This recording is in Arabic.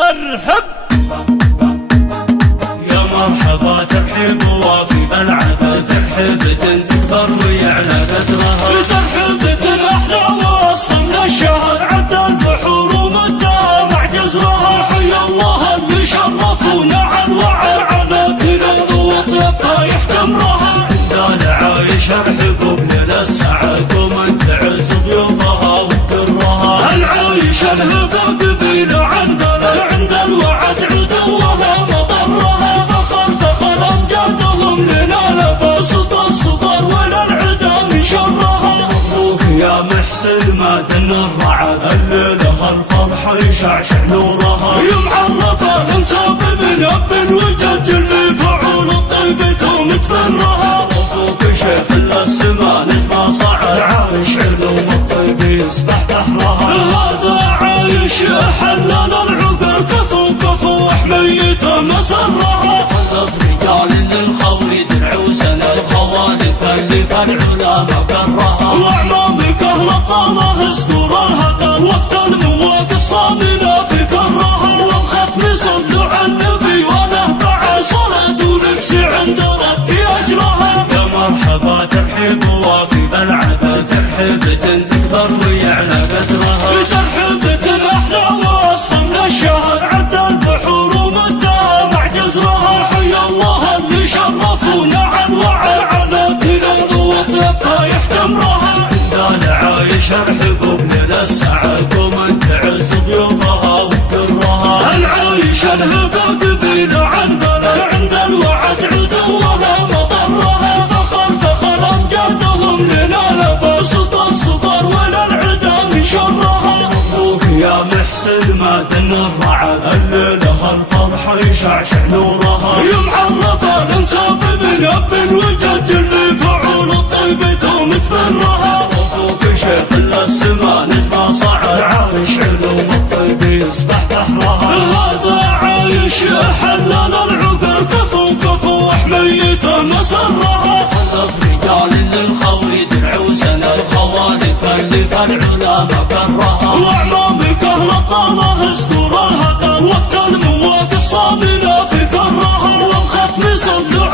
ارحب يا مرحبا ترحب وافي ملعبه ترحبة تكبر ويعلى قدرها ترحبة احلى وصف من الشهر عد البحور ومدها مع جزرها حيا الله اللي شرفونا عن وعى على كل وطيبها يحكم رها عندنا عايش ارحبوا بليل السعد ومن تعز ضيوفها وتكرها العايش الهبه قبيله عند الوعد عدوها مضرها فخر امجادهم لنا لباس سطر ولا العدا من شرها مبروك يا محسن ما دن الرعد الليله الفرحه يشعشع نورها يوم عرضها الانساب من اب وجد اللي فعول الطيب ومتبرها مبروك شيخ السما نجمه صعد عايش علوم الطيب يسبح بحرها هذا عايش حلال العقل كفو حميته مسرها خلف رجال للخوي درع وسنى الخوالق اللي فالعلا مقرها واعمامك اهل الطاله اسكر الهدى وقت المواقف صامله في كرها والختم صلوا على النبي ونهبع صلاه ونكسي عند ربي اجرها يا مرحبا ترحب وافي ملعبه ترحبة تكبر ويعلى قدرها ترحبة احلى وصف من الشهر عد البحور ومدها مع جزرها حيا الله اللي شرفونا عن وعى على كل وطيبها يحكم رها عندنا عايش ارحبوا بليل السعد ومن تعز ضيوفها وتكرها العايش الهبه قبيله عند الوعد عدوها مضرها فخر امجادهم لنا لباس سطر ولا العدا من شرها مبروك يا محسن ما دن الرعد الليله الفرحه يشعشع نورها يوم عرضها الانساب من اب وجد اللي فعول الطيب ومتبرها مبروك شيخ السما نجمه صعد عايش علوم الطيب يسبح بحرها هذا عايش حلال العقل كفو حميته مسرها خلف رجال للخوي درع وسنى الخوالق اللي فالعلا مقرها واعمامك اهل الطاله اسكر الهدى وقت المواقف صامله في كرها والختم صلوا